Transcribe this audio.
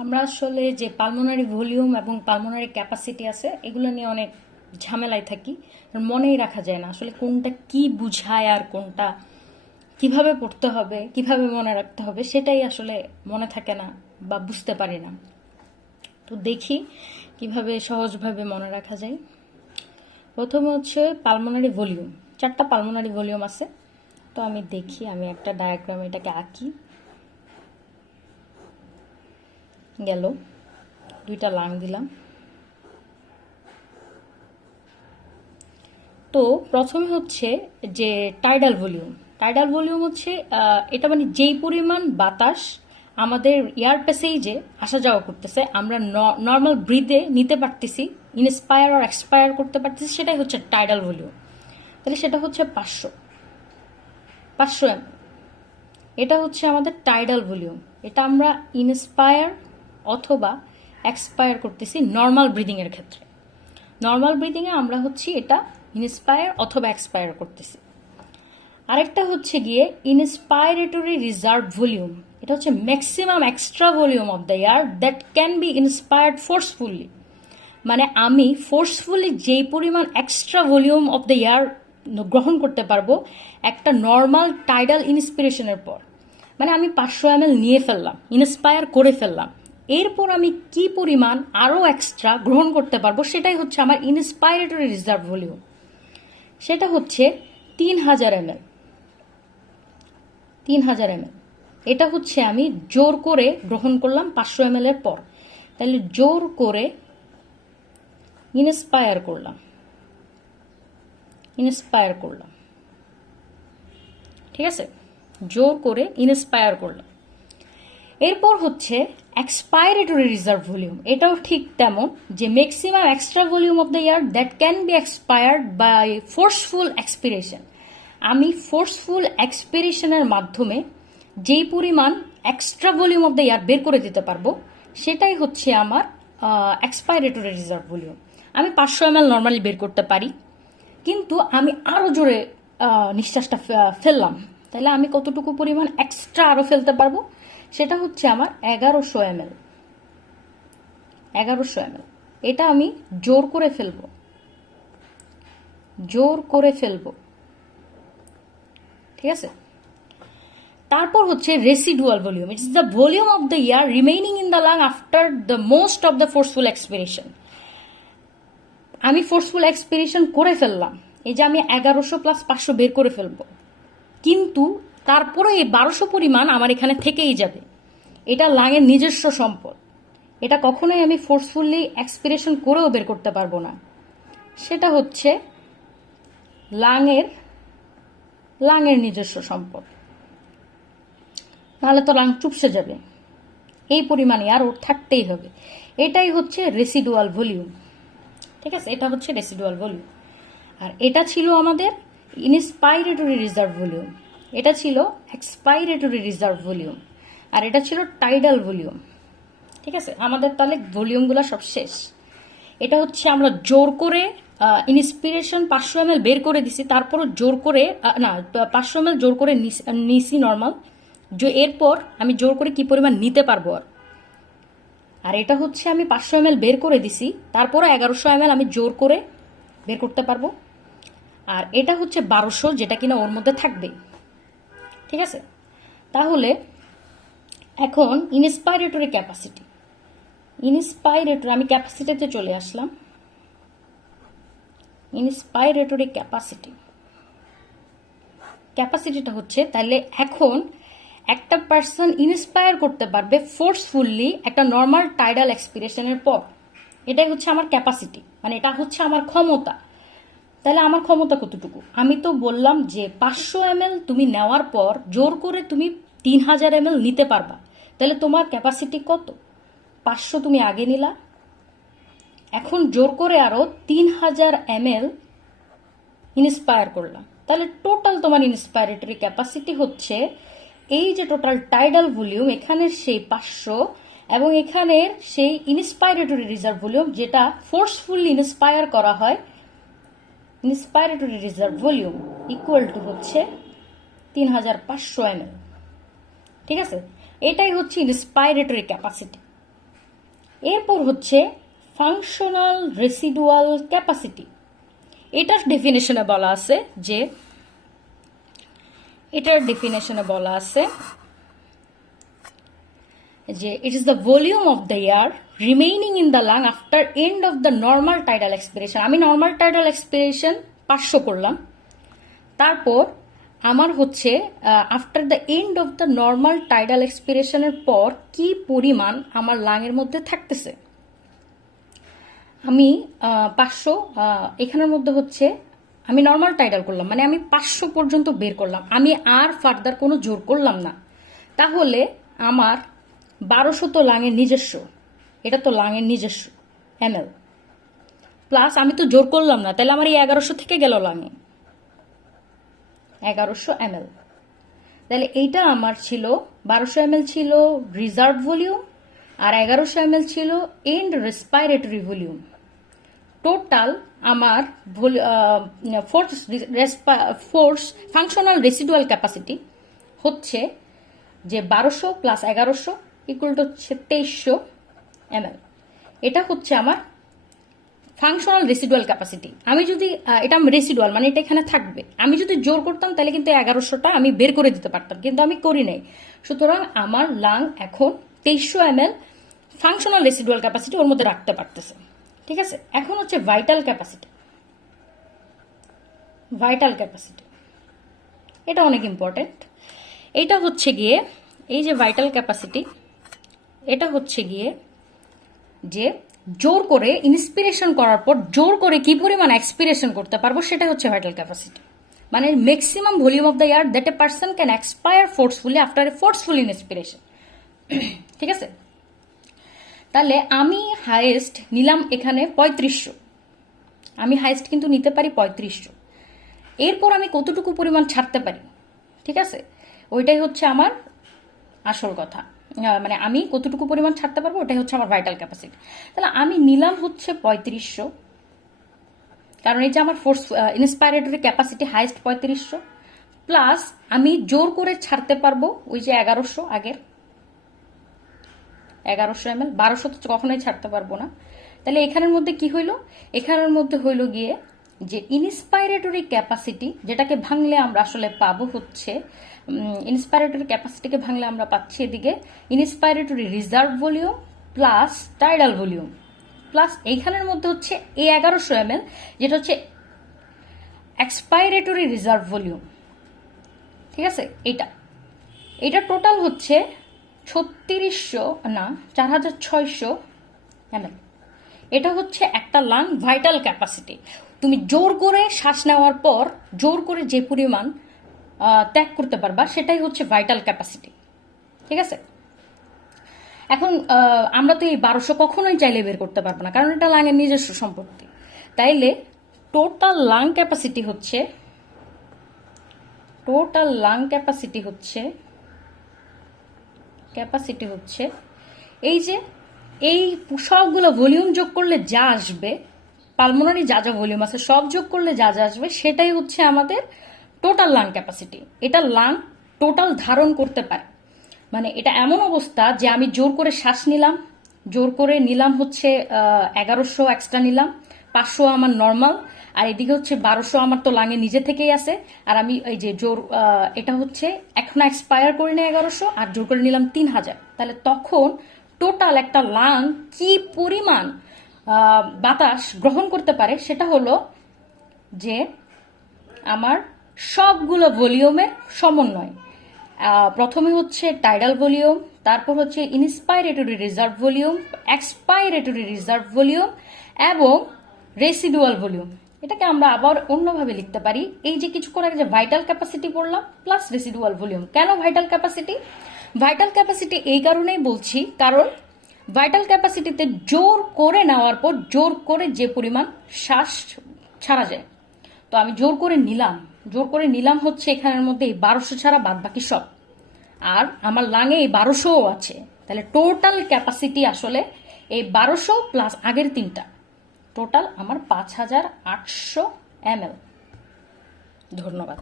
আমরা আসলে যে পালমোনারি ভলিউম এবং পালমোনারি ক্যাপাসিটি আছে এগুলো নিয়ে অনেক ঝামেলায় থাকি। মনেই রাখা যায় না আসলে কোনটা কি বুঝায় আর কোনটা কিভাবে পড়তে হবে, কিভাবে মনে রাখতে হবে, সেটাই আসলে মনে থাকে না বা বুঝতে পারি না। তো দেখি কিভাবে সহজভাবে মনে রাখা যায়। প্রথমে হচ্ছে পালমোনারি ভলিউম। 4টা পালমোনারি ভলিউম আছে। তো আমি দেখি, আমি একটা ডায়াগ্রাম এটাকে আঁকি। গেল, 2টা লাং দিলাম। তো প্রথমে হচ্ছে যে টাইডাল ভলিউম। টাইডাল ভলিউম হচ্ছে এটা মানে যেই পরিমাণ বাতাস আমাদের এয়ার প্যাসেজে আসা যাওয়া করতেছে, আমরা নর্মাল ব্রিদে নিতে পারতেছি, ইনস্পায়ার আর এক্সপায়ার করতে পারতেছি, সেটাই হচ্ছে টাইডাল ভলিউম। তাহলে সেটা হচ্ছে 500 এম। এটা হচ্ছে আমাদের টাইডাল ভলিউম। এটা আমরা ইনস্পায়ার অথবা এক্সপায়ার করতেছি নর্মাল ব্রিদিংয়ের ক্ষেত্রে। নর্মাল ব্রিদিংয়ে আমরা হচ্ছে এটা ইনস্পায়ার অথবা এক্সপায়ার করতেছি। আরেকটা হচ্ছে গিয়ে ইনস্পাইরেটরি রিজার্ভ ভলিউম। এটা হচ্ছে maximum extra volume of the air that can B inspired forcefully. মানে আমি ফোর্সফুলি যেই পরিমাণ extra volume of the air গ্রহণ করতে পারবো একটা নর্মাল টাইডাল ইন্সপিরেশনের পর। মানে আমি 500 ml নিয়ে ফেললাম, ইন্সপায়ার করে ফেললাম, এরপর আমি কি পরিমাণ আরও এক্সট্রা গ্রহণ করতে পারবো সেটাই হচ্ছে আমার ইন্সপাইরেটরি রিজার্ভ ভলিউম। সেটা হচ্ছে 3000 ml। 3000 ml এটা হচ্ছে আমি জোর করে গ্রহণ করলাম 500 ml এর পর। তাহলে জোর করে ইন্সপায়ার করলাম, ঠিক আছে, জোর করে ইন্সপায়ার করলাম। এরপর হচ্ছে এক্সপাইরেটরি রিজার্ভ ভলিউম। এটাও ঠিক তেমন, যে maximum extra volume of the air that can be expired by forceful expiration. আমি ফোর্সফুল এক্সপিরেশনের মাধ্যমে যেই পরিমাণ extra volume of the air বের করে দিতে পারবো সেটাই হচ্ছে আমার এক্সপাইরেটরি রিজার্ভ ভলিউম। আমি 500 ml নর্মালি বের করতে পারি, কিন্তু আমি আরও জোরে নিঃশ্বাসটা ফেললাম, তাহলে আমি কতটুকু পরিমাণ এক্সট্রা আরও ফেলতে পারবো সেটা হচ্ছে আমার 1100 ml। 1100 ml এটা আমি জোর করে ফেলবো, ঠিক আছে। তারপর হচ্ছে residual volume. It's the volume of the air remaining in the lung after the most of the forceful expiration. আমি ফোর্সফুল এক্সপিরেশন করে ফেললাম, এই যে আমি 1100 প্লাস 500 বের করে ফেলবো, কিন্তু তারপরে এই 1200 পরিমাণ আমার এখানে থেকেই যাবে। এটা লাংয়ের নিজস্ব সম্পদ, এটা কখনোই আমি ফোর্সফুলি এক্সপিরেশন করেও বের করতে পারবো না। সেটা হচ্ছে লাংয়ের নিজস্ব সম্পদ, নাহলে তো লাং চুপসে যাবে। এই পরিমাণে আর ওর থাকতেই হবে। এটাই হচ্ছে রেসিডুয়াল ভলিউম, ঠিক আছে। এটা হচ্ছে রেসিডুয়াল ভলিউম। আর এটা ছিল আমাদের ইনস্পাইরেটরি রিজার্ভ ভলিউম, এটা ছিল এক্সপাইরেটরি রিজার্ভ ভলিউম, আর এটা ছিল টাইডাল ভলিউম, ঠিক আছে। আমাদের তাহলে ভলিউমগুলো সব শেষ। এটা হচ্ছে আমরা জোর করে ইন্সপিরেশন 500 ml বের করে দিছি, তারপরও জোর করে না 500 ml জোর করে নিছি নর্মাল, এরপর আমি জোর করে কি পরিমাণ নিতে পারবো। আর এটা হচ্ছে আমি 500 ml বের করে দিছি, তারপরও 1100 ml আমি জোর করে বের করতে পারবো। আর এটা হচ্ছে 1200, যেটা কিনা ওর মধ্যে থাকবে, ঠিক আছে। তাহলে এখন ইনস্পাইরেটরি ক্যাপাসিটি। আমি ক্যাপাসিটিতে চলে আসলাম। ইনস্পাইরেটরি ক্যাপাসিটিটা হচ্ছে, তাহলে এখন একটা পার্সন ইন্সপায়ার করতে পারবে ফোর্সফুলি একটা নর্মাল টাইডাল এক্সপিরেশনের পর। এটাই হচ্ছে আমার ক্যাপাসিটি, মানে এটা হচ্ছে আমার ক্ষমতা। তাহলে আমার ক্ষমতা কতটুকু? আমি তো বললাম যে 500 ml তুমি নেওয়ার পর জোর করে তুমি 3000 ml নিতে পারবা। তাহলে তোমার ক্যাপাসিটি কত? 500 তুমি আগে নিলা, এখন জোর করে আরো 3000 ml ইন্সপায়ার করলাম। তাহলে টোটাল তোমার ইন্সপায়ারেটরি ক্যাপাসিটি হচ্ছে এই যে টোটাল টাইডাল ভলিউম, এখানের সেই 500 এবং এখানের সেই ইন্সপাইরেটরি রিজার্ভ ভলিউম যেটা ফোর্সফুলি ইন্সপায়ার করা হয়, ইন্সপাইরেটরি রিজার্ভ ভলিউম ইকুয়াল টু হচ্ছে 3500 ml, ঠিক আছে। এটাই হচ্ছে ইন্সপাইরেটরি ক্যাপাসিটি। এরপর হচ্ছে ফাংশনাল রেসিডুয়াল ক্যাপাসিটি। এটার ডেফিনেশনে বলা আছে যে it is the volume of the air remaining in the lung after end of the normal tidal expiration. আমি নর্মাল টাইডাল এক্সপিরেশন 500 করলাম, তারপর আমার হচ্ছে after the end of the normal tidal এক্সপিরেশনের পর কি পরিমাণ আমার লাংয়ের মধ্যে থাকতেছে। আমি 500 এখানের মধ্যে হচ্ছে আমি নর্মাল টাইডাল করলাম, মানে আমি 500 পর্যন্ত বের করলাম, আমি আর ফার্দার কোনো জোর করলাম না। তাহলে আমার 1200 তো লাঙের নিজস্ব, এটা তো লাঙের নিজস্ব ml, প্লাস আমি তো জোর করলাম না, তাহলে আমার এই 1100 থেকে গেল লাঙে 1100 ml। তাহলে এইটা আমার ছিল 1200 ml ছিল রিজার্ভ ভলিউম, আর 1100 ml ছিল এন্ড রেসপিরেটরি ভলিউম। টোটাল আমার ফোর্স ফাংশনাল রেসিডুয়াল ক্যাপাসিটি হচ্ছে যে 1200 প্লাস 1100 ইকুয়াল টু হচ্ছে 2300 ml। এটা হচ্ছে আমার ফাংশনাল রেসিডুয়াল ক্যাপাসিটি। আমি যদি এটা রেসিডুয়াল মানে এটা এখানে থাকবে, আমি যদি জোর করতাম তাহলে কিন্তু 1100টা আমি বের করে দিতে পারতাম, কিন্তু আমি করি নাই। সুতরাং আমার লাং এখন 2300 ml ফাংশনাল রেসিডুয়াল ক্যাপাসিটি ওর মধ্যে রাখতে পারতেছে। ঠিক আছে, এখন হচ্ছে ভাইটাল ক্যাপাসিটি। এটা অনেক ইম্পর্টেন্ট। এটা হচ্ছে গিয়ে এই যে ভাইটাল ক্যাপাসিটি, এটা হচ্ছে গিয়ে যে জোর করে ইন্সপিরেশন করার পর জোর করে কি পরিমাণ এক্সপিরেশন করতে পারবো, সেটা হচ্ছে ভাইটাল ক্যাপাসিটি। মানে maximum volume of the air that a person can expire forcefully after a forceful inspiration. ঠিক আছে, তাহলে আমি হাইয়েস্ট নিলাম এখানে 3500, আমি হাইয়েস্ট কিন্তু নিতে পারি 3500। এরপর আমি কতটুকু পরিমাণ ছাড়তে পারি, ঠিক আছে, ওইটাই হচ্ছে আমার আসল কথা। মানে আমি কতটুকু পরিমাণ ছাড়তে পারবো ওটাই হচ্ছে আমার ভাইটাল ক্যাপাসিটি। তাহলে আমি নিলাম হচ্ছে 3500, কারণ এই যে আমার ফোর্স ইন্সপাইরেটরি ক্যাপাসিটি হাইয়েস্ট 3500, প্লাস আমি জোর করে ছাড়তে পারবো ওই যে 1100 আগের 1100 ml, 1200 তো কখনোই ছাড়তে পারবো না। তাহলে এখানের মধ্যে কি হইলো, এখানের মধ্যে হইলো গিয়ে যে ইন্সপাইরেটরি ক্যাপাসিটি, যেটাকে ভাঙলে আমরা আসলে পাবো হচ্ছে ইন্সপাইরেটরি ক্যাপাসিটিকে ভাঙলে আমরা পাচ্ছি এদিকে inspiratory reserve volume plus tidal volume, plus এইখানের মধ্যে হচ্ছে এই 1100 ml যেটা হচ্ছে এক্সপাইরেটরি রিজার্ভ ভলিউম। ঠিক আছে, এটা টোটাল হচ্ছে 4600 ml। এটা হচ্ছে একটা লাং ভাইটাল ক্যাপাসিটি। তুমি জোর করে শ্বাস নেওয়ার পর জোর করে যে পরিমাণ ত্যাগ করতে পারবা সেটাই হচ্ছে ভাইটাল ক্যাপাসিটি। ঠিক আছে, এখন আমরা তো এই 1200 কখনোই চাইলে বের করতে পারবো না, কারণ এটা লাংয়ের নিজস্ব সম্পত্তি। তাইলে টোটাল লাং ক্যাপাসিটি হচ্ছে এই যে এই সবগুলো ভলিউম যোগ করলে যা আসবে, পালমোনারি যা যা ভলিউম আছে সব যোগ করলে যা যা আসবে সেটাই হচ্ছে আমাদের টোটাল লাং ক্যাপাসিটি। এটা লাং টোটাল ধারণ করতে পারে, মানে এটা এমন অবস্থা যে আমি জোর করে শ্বাস নিলাম, জোর করে নিলাম হচ্ছে 1100 এক্সট্রা নিলাম, 500 আমার নর্মাল, আর এদিকে হচ্ছে 1200 আমার তো লাঙে নিজে থেকেই আছে, আর আমি এই যে জোর এটা হচ্ছে এখনো এক্সপায়ার করে নিই 1100, আর জোর করে নিলাম 3000। তাহলে তখন টোটাল একটা লাং কি পরিমাণ বাতাস গ্রহণ করতে পারে সেটা হলো যে আমার সবগুলো ভলিউমের সমন্বয়। প্রথমে হচ্ছে টাইডাল ভলিউম, তারপর হচ্ছে ইন্সপাইরেটরি রিজার্ভ ভলিউম, এক্সপাইরেটরি রিজার্ভ ভলিউম এবং রেসিডুয়াল ভলিউম। এটাকে আমরা আবার অন্যভাবে লিখতে পারি, এই যে কিছুক্ষণ আগে যে ভাইটাল ক্যাপাসিটি পড়লাম প্লাস রেসিডুয়াল ভলিউম। কেন ভাইটাল ক্যাপাসিটি? ভাইটাল ক্যাপাসিটি এই কারণেই বলছি, কারণ ভাইটাল ক্যাপাসিটিতে জোর করে নেওয়ার পর জোর করে যে পরিমাণ শ্বাস ছাড়া যায়, তো আমি জোর করে নিলাম হচ্ছে এখানের মধ্যে এই 1200 ছাড়া বাদ বাকি সব, আর আমার লাঙে এই 1200ও আছে। তাহলে টোটাল ক্যাপাসিটি আসলে এই 1200 প্লাস আগের 3টা, টোটাল আমার 5800 ml। ধন্যবাদ।